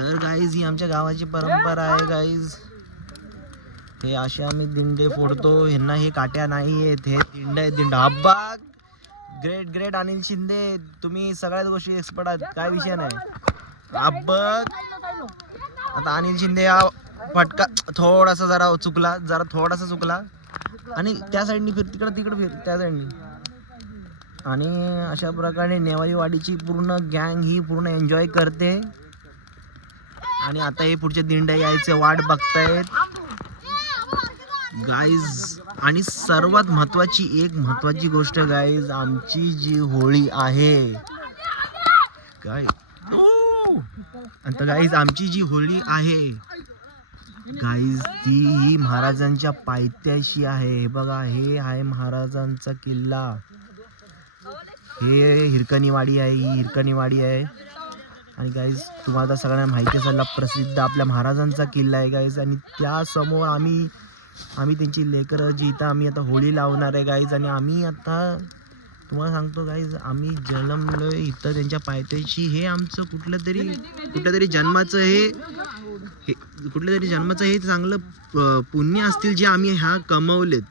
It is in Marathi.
तर गाईज ही आमच्या गावाची परंपरा आहे गाईज. हे असे आम्ही दिंडे फोडतो. ह्यांना हे काट्या नाही आहेत, हे दिंड आहे दिंड. अब्बा ग्रेट ग्रेट अनिल शिंदे, तुम्ही सगळ्याच गोष्टी एक्सपर्ट आहात, काय विषय नाही. अब्बा आता अनिल शिंदे हा फटका थोडासा जरा चुकला आणि त्या साईडनी फिर, तिकडे फिर त्या साईडनी. आणि अशा प्रकारे नेवारीवाडीची पूर्ण गँग ही पूर्ण एन्जॉय करते. आणि आता हे पुढचे दिंड यायचे वाट बघतायत गाईज. आणि सर्वात महत्वाची गोष्ट गाईज, आमची जी होळी आहे काय आता गाईज, आमची जी होळी आहे गाईज ती ही महाराजांच्या पायथ्याशी आहे. हे बघा, हे आहे महाराजांचा किल्ला. हे हिरकणीवाडी आहे, ही हिरकणीवाडी आहे. आणि गाईज तुम्हाला सगळ्यांना माहिती असेल, प्रसिद्ध आपल्या महाराजांचा किल्ला आहे गाईज. आणि त्यासमोर आम्ही त्यांची लेकरं जी इथं आम्ही आता होळी लावणार आहे गाईज. आणि आम्ही आता तुम्हाला सांगतो गाईज, आम्ही जन्मलोय इथं त्यांच्या पायथ्याशी. हे आमचं कुठल्या तरी जन्माचं हे चांगलं पुण्य असतील जे आम्ही ह्या कमवलेत.